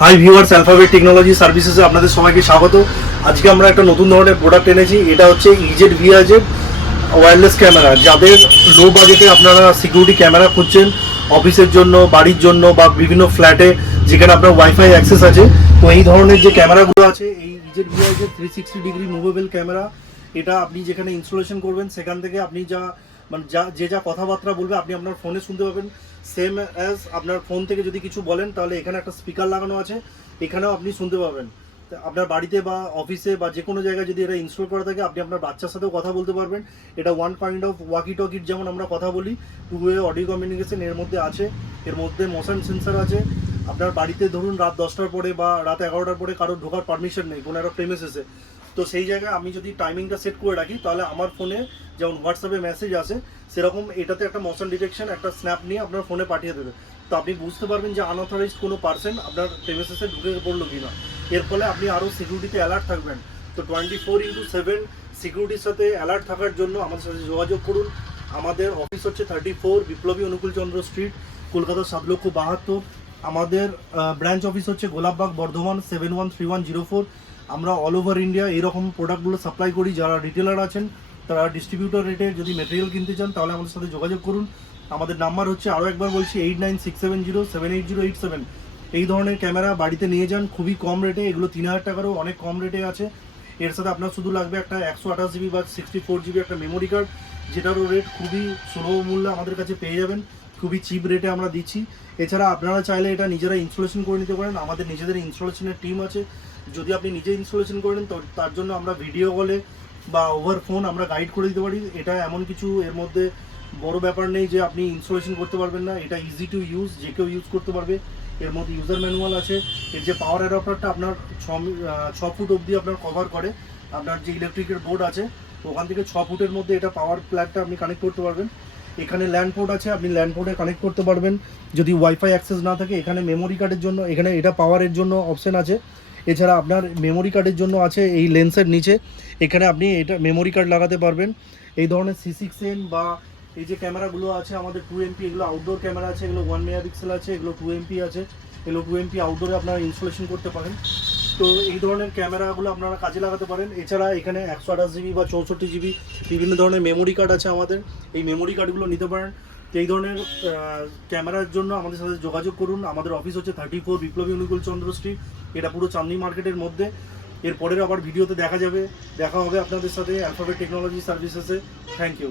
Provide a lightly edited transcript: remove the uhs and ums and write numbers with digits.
Hi viewers, alphabet technology সার্ভিসেসে আপনাদের সবাইকে স্বাগত। আজকে আমরা একটা নতুন ধরনের প্রোডাক্ট এনেছি। এটা হচ্ছে ইজেড ভিআইজেড ওয়্যারলেস ক্যামেরা। যাদের লো বাজেটে আপনারা সিকিউরিটি ক্যামেরা খুঁজছেন অফিসের জন্য, বাড়ির জন্য বা বিভিন্ন ফ্ল্যাটে যেখানে আপনার ওয়াইফাই অ্যাক্সেস আছে, তো এই ধরনের যে ক্যামেরাগুলো আছে, এই ইজেড ভিআইজেড 360 ডিগ্রি মুভেবল ক্যামেরা, এটা আপনি যেখানে ইনস্টলেশন করবেন সেখান থেকে আপনি যা কথাবার্তা বলবে আপনি আপনার ফোনে শুনতে পাবেন। সেম অ্যাজ আপনার ফোন থেকে যদি কিছু বলেন তাহলে এখানে একটা স্পিকার লাগানো আছে, এখানেও আপনি শুনতে পাবেন। আপনার বাড়িতে বা অফিসে বা যে কোনো জায়গায় যদি এটা ইনস্টল করা থাকে আপনি আপনার বাচ্চার সাথেও কথা বলতে পারবেন। এটা ওয়ান কাইন্ড অফ ওয়াকি টকির যেমন আমরা কথা বলি, টু ওয়ে অডিও কমিউনিকেশন এর মধ্যে আছে। এর মধ্যে মোশন সেন্সার আছে। আপনার বাড়িতে ধরুন রাত 10টার পরে বা রাত 11টার পরে কারোর ঢোকার পারমিশন নেই কোনো একটা প্রেমিসেসে, তো সেই জায়গায় আমি যদি টাইমিংটা সেট করে রাখি তাহলে আমার ফোনে যেমন হোয়াটসঅ্যাপে মেসেজ আসে সেরকম এটাতে একটা মোশন ডিটেকশন, একটা স্ন্যাপ নিয়ে আপনার ফোনে পাঠিয়ে দেবে। তো আপনি বুঝতে পারবেন যে আনঅথরাইজড কোনো পার্সন আপনার প্রেমিসেসে ঢুকে পড়লো কিনা। এর ফলে আপনি আরও সিকিউরিটিতে অ্যালার্ট থাকবেন। তো 24/7 সিকিউরিটির সাথে অ্যালার্ট থাকার জন্য আমাদের সাথে যোগাযোগ করুন। আমাদের অফিস হচ্ছে 34 বিপ্লবী অনুকূলচন্দ্র স্ট্রিট, কলকাতা 7,72,000। আমাদের ব্রাঞ্চ অফিস হচ্ছে গোলাপবাগ, বর্ধমান 713104। আমরা অল ওভার ইন্ডিয়া এইরকম প্রোডাক্টগুলো সাপ্লাই করি। যারা রিটেলার আছেন তারা ডিস্ট্রিবিউটর রেটে যদি মেটেরিয়াল কিনতে চান তাহলে আমাদের সাথে যোগাযোগ করুন। আমাদের নাম্বার হচ্ছে, আরও একবার বলছি, 8967078087। এই ধরনের ক্যামেরা বাড়িতে নিয়ে যান খুবই কম রেটে। এগুলো 3000 টাকারও অনেক কম রেটে আছে। এর সাথে আপনার শুধু লাগবে একটা 128 জিবি বা 64 জিবি একটা মেমোরি কার্ড, যেটারও রেট খুবই সুলভ মূল্যে আমাদের কাছে পেয়ে যাবেন। খুবই চিপ রেটে আমরা দিচ্ছি। এছাড়া আপনারা চাইলে এটা নিজেরা ইনস্টলেশন করে নিতে পারেন। আমাদের নিজেদের ইনস্টলেশনের টিম আছে। যদি আপনি নিজে ইনস্টলেশন করেন তো তার জন্য আমরা ভিডিও কলে বা ওভার ফোন আমরা গাইড করে দিতে পারি। এটা এমন কিছু এর মধ্যে বড় ব্যাপার নেই যে আপনি ইনস্টলেশন করতে পারবেন না। এটা ইজি টু ইউজ, যে কেউ ইউজ করতে পারবে। এর মধ্যে ইউজার ম্যানুয়াল আছে। এর যে পাওয়ার অ্যাডাপ্টারটা আপনার 6 ফুট অবধি আপনার কভার করে। আপনার যে ইলেকট্রিকের বোর্ড আছে ওখান থেকে 6 ফুটের মধ্যে এটা পাওয়ার প্ল্যাগটা আপনি কানেক্ট করতে পারবেন। এখানে ল্যান্ড পোর্ট আছে, আপনি ল্যান্ড পোর্টে কানেক্ট করতে পারবেন। যদি ওয়াইফাই অ্যাক্সেস না থাকে এখানে মেমোরি কার্ডের জন্য, এখানে এটা পাওয়ারের জন্য অপশন আছে। এছাড়া আপনার মেমোরি কার্ডের জন্য আছে এই লেন্সের নিচে, এখানে আপনি এটা মেমোরি কার্ড লাগাতে পারবেন। এই ধরনের C6N বা এই যে ক্যামেরাগুলো আছে আমাদের 2MP, এগুলো আউটডোর ক্যামেরা আছে। এগুলো 1 মেগাপিক্সেল আছে, এগুলো 2MP আছে। এগুলো 2MP আউটডোরে আপনারা ইনস্টলেশন করতে পারেন। তো এই ধরনের ক্যামেরাগুলো আপনারা কাজে লাগাতে পারেন। এছাড়া এখানে 128 জিবি বা 64 জিবি বিভিন্ন ধরনের মেমোরি কার্ড আছে আমাদের। এই মেমোরি কার্ডগুলো নিতে পারেন। তো এই ধরনের ক্যামেরার জন্য আমাদের সাথে যোগাযোগ করুন। আমাদের অফিস হচ্ছে 34 বিপ্লবী অনুকূলচন্দ্র স্ট্রিট, এটা পুরো চাঁদনি মার্কেটের মধ্যে। এরপরের আবার ভিডিওতে দেখা হবে আপনাদের সাথে অ্যালফাবেট টেকনোলজি সার্ভিসেসে। Thank you.